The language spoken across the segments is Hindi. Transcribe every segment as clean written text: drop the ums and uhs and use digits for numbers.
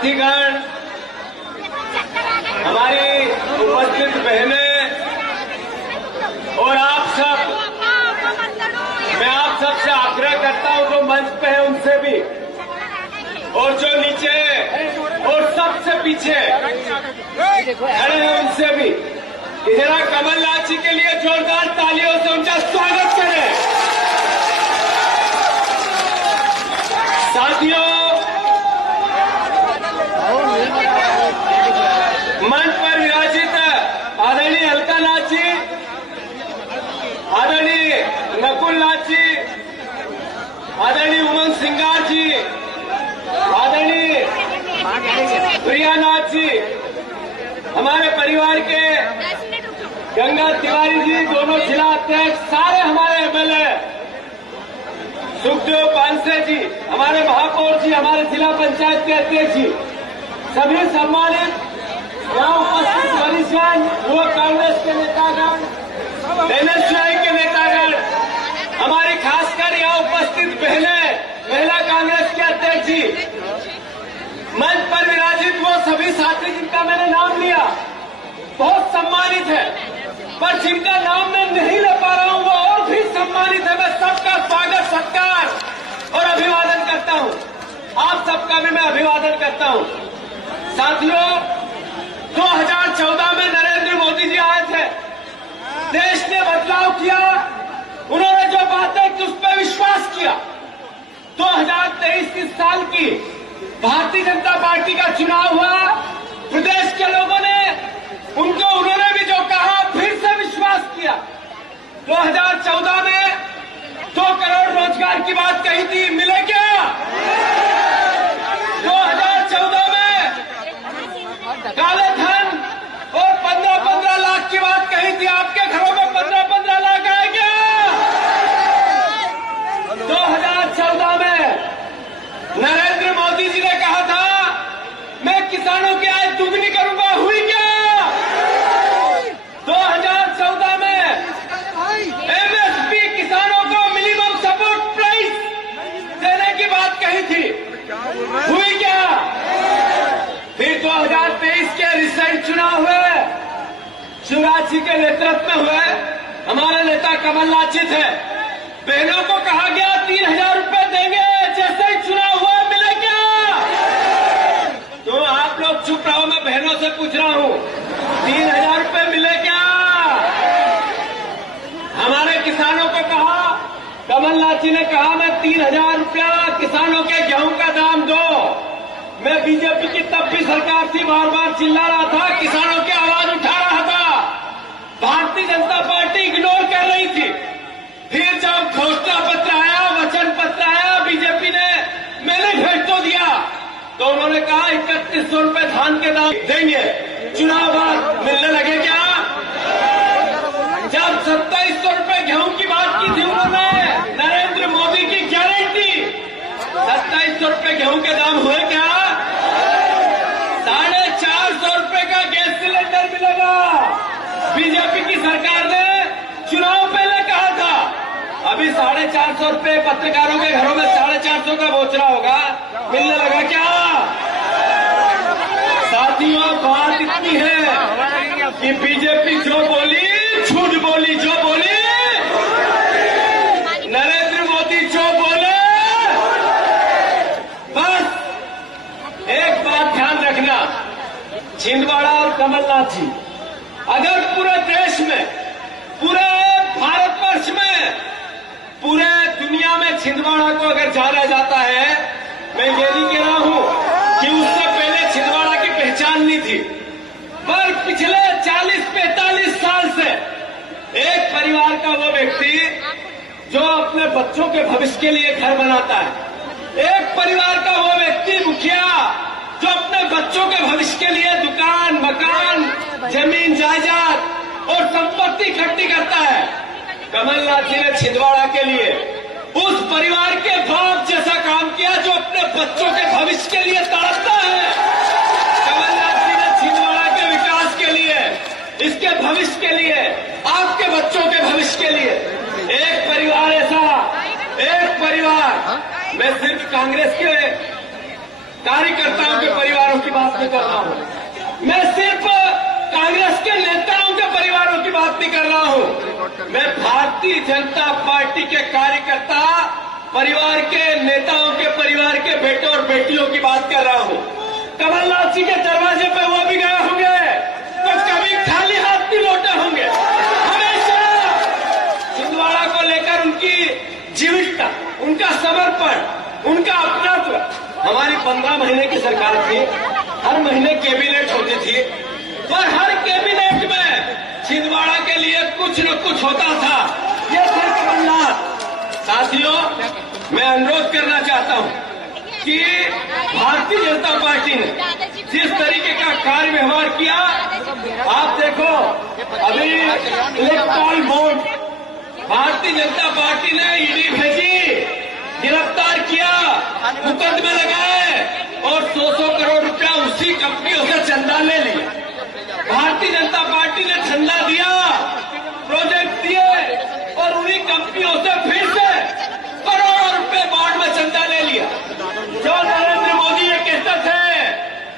साथीगण, हमारी उपस्थित बहनें और आप सब, मैं आप सबसे आग्रह करता हूं जो मंच पे है उनसे भी और जो नीचे और सबसे पीछे खड़े हैं उनसे भी, जरा कमलनाथ जी के लिए जोरदार तालियों से उनका स्वागत करें। साथियों, मंच पर विराजित आदरणीय अलकानाथ जी, आदरणीय नकुलनाथ जी, आदरणीय उमंग सिंगार जी, आदरणीय प्रियानाथ जी, हमारे परिवार के गंगा तिवारी जी, दोनों जिला अध्यक्ष, सारे हमारे एमएलए, सुखदेव पांसे जी, हमारे महापौर जी, हमारे जिला पंचायत के अध्यक्ष जी, सभी सम्मानित यहाँ उपस्थित वरिष्ठजन, युवा कांग्रेस के नेतागण, एनएसयूआई के नेतागण, हमारी खासकर यहाँ उपस्थित बहनें, महिला कांग्रेस के अध्यक्ष जी, मंच पर विराजित वो सभी साथी जिनका मैंने नाम लिया, बहुत सम्मानित है, पर जिनका नाम मैं नहीं ले पा रहा हूं वो और भी सम्मानित है। मैं सबका स्वागत, सत्कार और अभिवादन करता हूं। आप सबका भी मैं अभिवादन करता हूं। साथियों, 2014 में नरेंद्र मोदी जी आए थे, देश ने बदलाव किया, उन्होंने जो बातें की उस पर विश्वास किया। 2023 इस साल की भारतीय जनता पार्टी का चुनाव हुआ, प्रदेश के लोगों ने उन्होंने भी जो कहा फिर से विश्वास किया। 2014 में 2 करोड़ रोजगार की बात कही थी, मिले क्या? 2014 में काले धन और 15-15 लाख की बात कही थी, आपके घरों में 15-15 लाख आए क्या? 2014 में नरेंद्र मोदी जी ने कहा था मैं किसानों की आय दुगनी करूंगा, हुई क्या? 2014 में एमएसपी किसानों को मिनिमम सपोर्ट प्राइस देने की बात कही थी, हुई क्या? फिर 2023 के रिसेंट चुनाव हुए, शिवराज जी के नेतृत्व में हुए, हमारे नेता कमलनाथ जी थे, बहनों को कहा गया 3,000 रुपए देंगे, जैसे ही चुनाव हुआ मिले क्या? तो आप लोग चुप रहो, मैं बहनों से पूछ रहा हूं, 3,000 रुपए मिले क्या? हमारे किसानों को कहा, कमलनाथ जी ने कहा मैं 3,000 रुपया किसानों के गेहूं का दाम दो। मैं बीजेपी की तब भी सरकार थी, बार बार चिल्ला रहा था, किसानों की आवाज उठा रहा था, भारतीय जनता पार्टी इग्नोर कर रही थी। फिर जब घोषणा पत्र आया, वचन पत्र आया, बीजेपी ने मैनिफेस्टो दिया, तो उन्होंने कहा 3100 रुपए धान के दाम देंगे, चुनाव बाद मिलने लगे क्या? जब 2700 रुपए गेहूं की बात की थी उन्होंने, नरेंद्र मोदी की गारंटी, 2700 रुपए गेहूं के दाम हुए क्या? 450 रुपए का गैस सिलेंडर मिलेगा, बीजेपी की सरकार ने चुनाव पहले कहा था। अभी 450 रुपए पत्रकारों के घरों में 450 का बोचरा होगा, मिलने लगा क्या? साथियों, बात इतनी है कि बीजेपी जो बोली झूठ बोली, जो बोली नरेंद्र मोदी जो बोले, बस एक बात ध्यान रखना, छिंदवाड़ा और कमलनाथ जी, अगर पूरे देश में, पूरे भारतवर्ष में, पूरे दुनिया में छिंदवाड़ा को अगर जाना जाता है, मैं ये नहीं कह रहा हूं कि उससे पहले छिंदवाड़ा की पहचान नहीं थी, पर पिछले 40-45 साल से एक परिवार का वो व्यक्ति जो अपने बच्चों के भविष्य के लिए घर बनाता है, एक परिवार का वो व्यक्ति मुखिया जो अपने बच्चों के भविष्य के लिए दुकान, मकान, जमीन जायदाद और संपत्ति इकट्ठी करता है, कमलनाथ जी ने छिंदवाड़ा के लिए उस परिवार के बाप जैसा काम किया जो अपने बच्चों के भविष्य के लिए तड़पता है। कमलनाथ जी ने छिंदवाड़ा के विकास के लिए, इसके भविष्य के लिए, आपके बच्चों के भविष्य के लिए, एक परिवार ऐसा, एक परिवार, मैं सिर्फ कांग्रेस के कार्यकर्ताओं के परिवारों की बात नहीं कर रहा हूं। मैं सिर्फ कांग्रेस के नेताओं के परिवारों की बात नहीं कर रहा हूं। मैं भारतीय जनता पार्टी के कार्यकर्ता परिवार के नेताओं के परिवार के बेटों और बेटियों की बात कर रहा हूं। कमलनाथ जी के दरवाजे पर वो भी गए होंगे तो कभी खाली हाथ नहीं लौटे होंगे। हमेशा छिंदवाड़ा को लेकर उनकी जीवितता, उनका समर्पण, उनका अपनात्व। हमारी 15 महीने की सरकार थी, हर महीने कैबिनेट होती थी और हर कैबिनेट में छिंदवाड़ा के लिए कुछ न कुछ होता था। ये थे कमलनाथ। साथियों, मैं अनुरोध करना चाहता हूं कि भारतीय जनता पार्टी ने जिस तरीके का कार्य व्यवहार किया, आप देखो अभी electoral bond Bharatiya Janata party ने ईडी भेजी, गिरफ्तार किया, मुकदमे लगाए और 100 करोड़ रुपया उसी कंपनियों से चंदा ले लिया। भारतीय जनता पार्टी ने चंदा दिया, प्रोजेक्ट दिए और उन्हीं कंपनियों से फिर से करोड़ों रुपए बॉन्ड में चंदा ले लिया। जो नरेंद्र मोदी ये कहते थे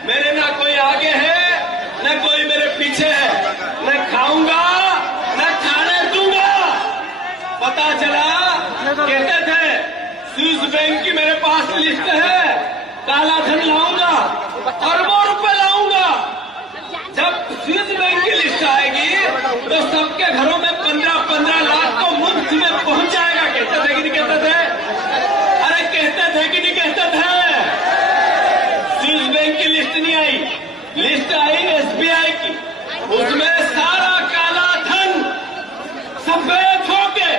मेरे ना कोई आगे है न कोई मेरे पीछे है, न खाऊंगा न खाने दूंगा। पता चला कहते थे स्विस बैंक की मेरे पास लिस्ट है, काला धन लाऊंगा, अरबों रुपए लाऊंगा। जब स्विस बैंक की लिस्ट आएगी तो सबके घरों में 15-15 लाख को मुफ्त में पहुंच जाएगा। कहते थे कि नहीं कहते थे? अरे कहते थे कि नहीं कहते थे? स्विस बैंक की लिस्ट नहीं आई, लिस्ट आई एसबीआई की। उसमें सारा काला धन सफेद होके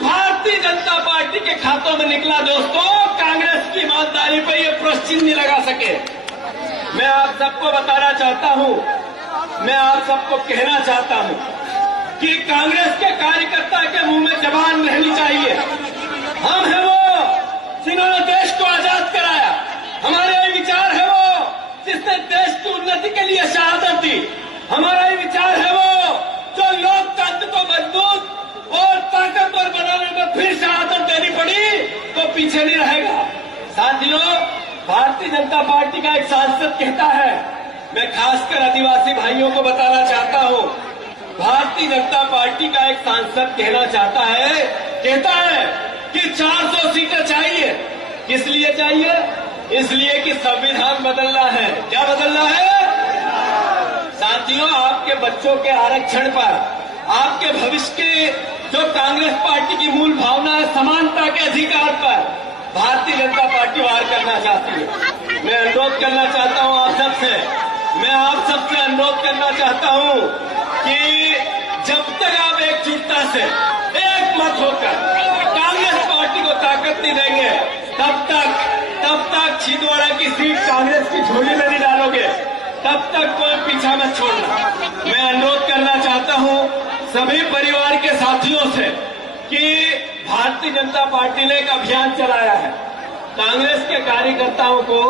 भारतीय जनता पार्टी के खातों में निकला। दोस्तों, कांग्रेस की ईमानदारी पर यह प्रश्न चिन्ह नहीं लगा सके। मैं आप सबको बताना चाहता हूं, मैं आप सबको कहना चाहता हूं कि कांग्रेस के कार्यकर्ता के मुंह में जबान रहनी चाहिए। हम हैं वो जिन्होंने देश को आजाद कराया, हमारे ये विचार है वो जिसने देश की उन्नति के लिए शहादत दी, हमारा ये विचार है वो जो लोकतंत्र को मजबूत और ताकतवर बनाने में फिर शहादत देनी पड़ी तो पीछे नहीं रहेगा। साथियों, भारतीय जनता पार्टी का एक सांसद कहता है, मैं खासकर आदिवासी भाइयों को बताना चाहता हूं, भारतीय जनता पार्टी का एक सांसद कहता है कि 400 सीटें चाहिए। किस लिए चाहिए? इसलिए कि संविधान बदलना है। क्या बदलना है? साथियों, आपके बच्चों के आरक्षण पर, आपके भविष्य के जो कांग्रेस पार्टी की मूल भावना है समानता के अधिकार पर भारतीय जनता पार्टी वार करना चाहती है। मैं अनुरोध करना चाहता हूं आप सबसे, मैं आप सबसे अनुरोध करना चाहता हूं कि जब तक आप एकजुटता से एक मत होकर कांग्रेस पार्टी को ताकत नहीं देंगे, तब तक छिंदवाड़ा की सीट कांग्रेस की झोली में नहीं डालोगे, तब तक कोई पीछा मत छोड़ना। मैं अनुरोध करना चाहता हूं सभी परिवार के साथियों से कि भारतीय जनता पार्टी ने एक अभियान चलाया है कांग्रेस के कार्यकर्ताओं को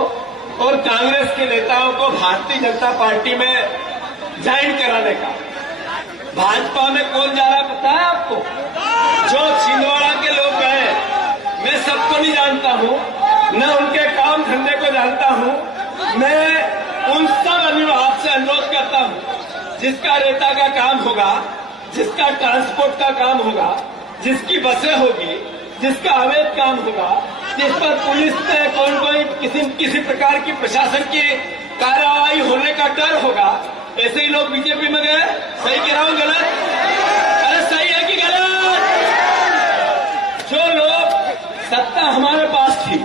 और कांग्रेस के नेताओं को भारतीय जनता पार्टी में ज्वाइन कराने का। भाजपा में कौन जा रहा पता है आपको? जो छिंदवाड़ा के लोग गए, मैं सबको नहीं जानता हूं, न उनके काम धंधे को जानता हूं। मैं उन सब अभिभावक से अनुरोध करता हूं जिसका रेता का काम होगा, जिसका ट्रांसपोर्ट का काम होगा, जिसकी बसें होगी, जिसका अवैध काम होगा, जिस पर पुलिस से कोई किसी प्रकार की प्रशासन की कार्रवाई होने का डर होगा, ऐसे ही लोग बीजेपी में गए। सही कह रहा हूं गलत? अरे सही है कि गलत? जो लोग सत्ता हमारे पास थी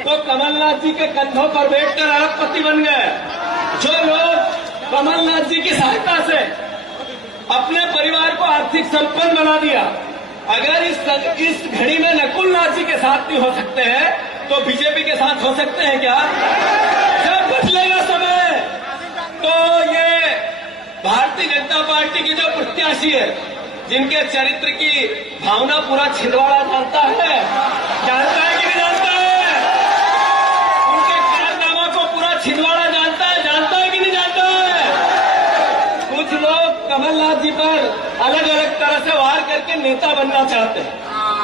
तो कमलनाथ जी के कंधों पर बैठकर अरबपति बन गए। जो लोग कमलनाथ जी की सहायता से अपने परिवार को आर्थिक संपन्न बना दिया, अगर इस घड़ी में नकुलनाथ जी के साथ नहीं हो सकते हैं तो बीजेपी के साथ हो सकते हैं क्या? जब बदलेगा समय तो ये भारतीय जनता पार्टी की जो प्रत्याशी है, जिनके चरित्र की भावना पूरा छिंदवाड़ा जानता है कि नहीं जानता है? उनके कारनामा को पूरा छिंदवाड़ा जानता है कि नहीं जानता है? कुछ लोग कमलनाथ जी पर अलग अलग तरह से वार करके नेता बनना चाहते हैं,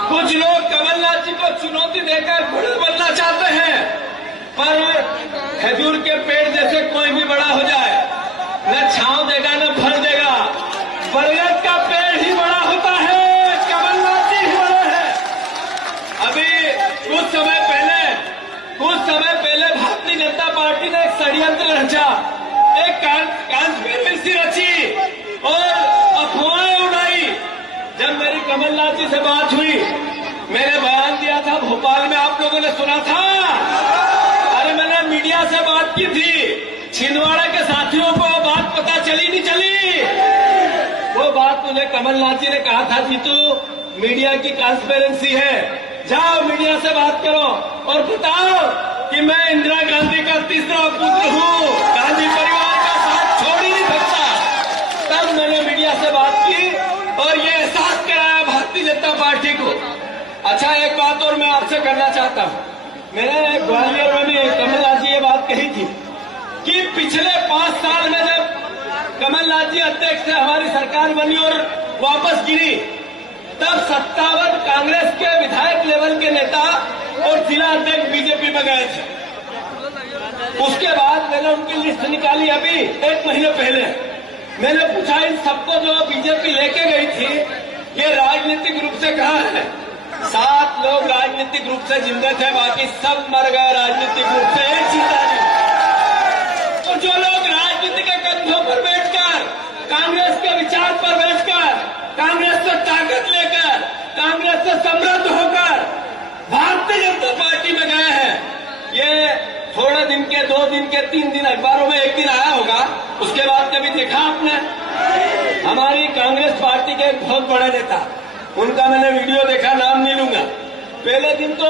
कुछ लोग कमलनाथ जी को चुनौती देकर बुढ़े बनना चाहते हैं। पर खजूर के पेड़ जैसे कोई भी बड़ा हो जाए, न छांव देगा न फल देगा, बरगद का पेड़ ही बड़ा होता है, कमलनाथ जी ही बड़े हैं। अभी कुछ समय पहले भारतीय जनता पार्टी ने एक षड्यंत्र रचा, एक कॉन्स्पिरेसी रची और अफवाहें उड़ाई। जब मेरी कमलनाथ जी से बात हुई, मैंने बयान दिया था भोपाल में, आप लोगों ने सुना था। अरे मैंने मीडिया से बात की थी, छिंदवाड़ा के साथियों को बात पता चली नहीं चली। वो बात मुझे कमलनाथ जी ने कहा था, जीतू मीडिया की ट्रांसपेरेंसी है, जाओ मीडिया से बात करो और बताओ कि मैं इंदिरा गांधी का तीसरा पुत्र हूँ, गांधी परिवार का साथ छोड़ ही नहीं सकता। तब मैंने मीडिया से बात की और ये एहसास कराया भारतीय जनता पार्टी को। अच्छा, एक बात और मैं आपसे करना चाहता हूँ। मैंने ग्वालियर में भी कमलनाथ जी ये बात कही थी कि पिछले 5 साल में जब कमलनाथ जी अध्यक्ष से हमारी सरकार बनी और वापस गिरी, तब 57 कांग्रेस के विधायक लेवल के नेता और जिला अध्यक्ष बीजेपी में गए थे। उसके बाद मैंने उनकी लिस्ट निकाली अभी 1 महीने पहले। मैंने पूछा इन सबको जो बीजेपी लेके गई थी, ये राजनीतिक रूप से कहाँ है? 7 लोग राजनीतिक रूप से जिंदा थे, बाकी सब मर गए राजनीतिक रूप से, एक जिंदा नहीं। तो जो लोग राजनीति के कंधों पर बैठकर, कांग्रेस के विचार पर बैठकर, कांग्रेस से ताकत लेकर, कांग्रेस से समृद्ध होकर भारतीय जनता पार्टी में गए हैं, ये थोड़े दिन के, 2 दिन के, 3 दिन अखबारों में 1 दिन आया होगा, उसके बाद कभी देखा आपने? हमारी कांग्रेस पार्टी के एक बहुत बड़े नेता, उनका मैंने वीडियो देखा, नाम नहीं लूंगा। पहले दिन तो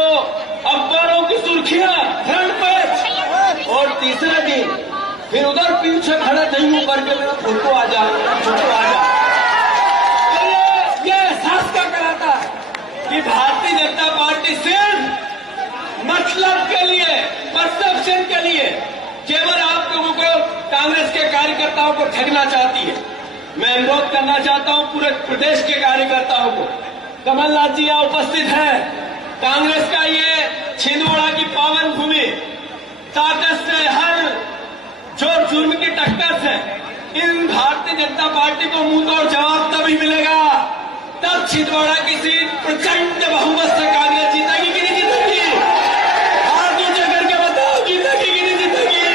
अखबारों की सुर्खियां फ्रंट पेज, और तीसरे दिन फिर उधर पीछे खड़े नहीं ऊपर के मेरा फोटो आ जा, फोटो आ जा। ये एहसास क्या कराता है कि भारतीय जनता पार्टी सिर्फ मतलब के लिए, परसेप्शन के लिए केवल आप लोगों को, कांग्रेस के कार्यकर्ताओं को ठगना चाहती है। मैं अनुरोध करना चाहता हूं पूरे प्रदेश के कार्यकर्ताओं को, कमलनाथ जी यहां उपस्थित हैं, कांग्रेस का ये छिंदवाड़ा की पावन भूमि, ताकत से, हर जोर जुर्म की टक्कर से इन भारतीय जनता पार्टी को मुंह तोड़ जवाब तभी मिलेगा, तब छिंदवाड़ा की सीट प्रचंड बहुमत से कांग्रेस जीतेगी कि नहीं जीतेगी? हाथ ऊंचे करके बताओ, जीतेगी कि नहीं जीतेगी?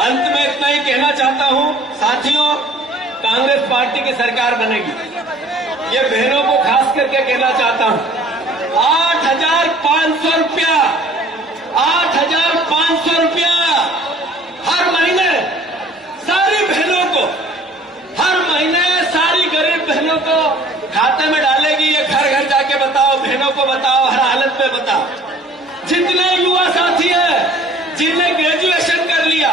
अंत में इतना ही कहना चाहता हूं, साथियों, कांग्रेस पार्टी की सरकार बनेगी, ये बहनों को खास करके कहना चाहता हूं। 8,500 रुपया, 8,500 रुपया हर महीने सारी बहनों को, हर महीने सारी गरीब बहनों को खाते में डालेगी। ये घर घर जाके बताओ, बहनों को बताओ, हर हालत में बताओ। जितने युवा साथी हैं जिनने ग्रेजुएशन कर लिया,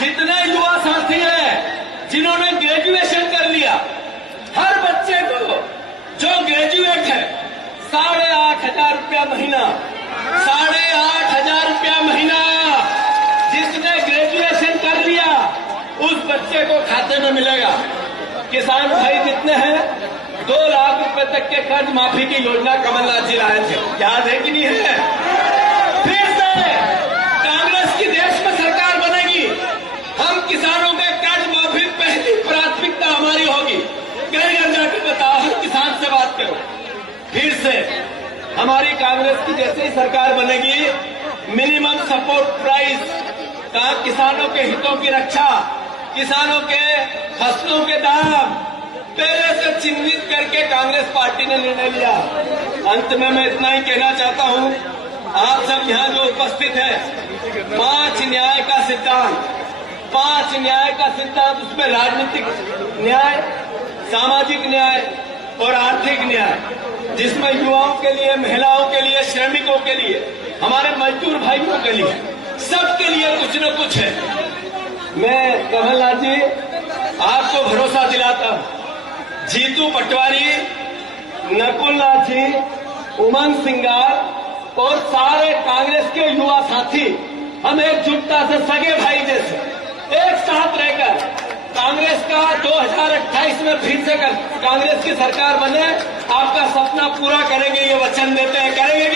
जितने युवा साथी हैं जिन्होंने ग्रेजुएशन कर लिया, हर बच्चे को जो ग्रेजुएट है 8,500 रुपया महीना, 8,500 रुपया महीना जिसने ग्रेजुएशन कर लिया उस बच्चे को खाते में मिलेगा। किसान भाई जितने हैं 2 लाख रुपए तक के कर्ज माफी की योजना कमलनाथ जी लाए थे, याद है कि नहीं है? फिर से कांग्रेस की देश में सरकार बनेगी, हम किसानों के कर्ज माफी पहली प्राथमिकता हमारी होगी। घर घर जाकर बताओ, हर किसान से बात करो। फिर से हमारी कांग्रेस की जैसे ही सरकार बनेगी, मिनिमम सपोर्ट प्राइस का किसानों के हितों की रक्षा, किसानों के फसलों के दाम पहले से चिन्हित करके कांग्रेस पार्टी ने निर्णय लिया। अंत में मैं इतना ही कहना चाहता हूं, आप सब यहां जो उपस्थित हैं, 5 न्याय का सिद्धांत, 5 न्याय का सिद्धांत, उसमें राजनीतिक न्याय, सामाजिक न्याय और आर्थिक न्याय, जिसमें युवाओं के लिए, महिलाओं के लिए, श्रमिकों के लिए, हमारे मजदूर भाइयों के लिए, सबके लिए कुछ न कुछ है। मैं कमलनाथ जी आपको भरोसा दिलाता हूं, जीतू पटवारी, नकुलनाथ जी, उमंग सिंगार और सारे कांग्रेस के युवा साथी, हम एकजुटता से सगे भाई जैसे एक साथ रहकर कांग्रेस का 2028 में फिर से कांग्रेस की सरकार बने, आपका सपना पूरा करेंगे, ये वचन देते हैं। करेंगे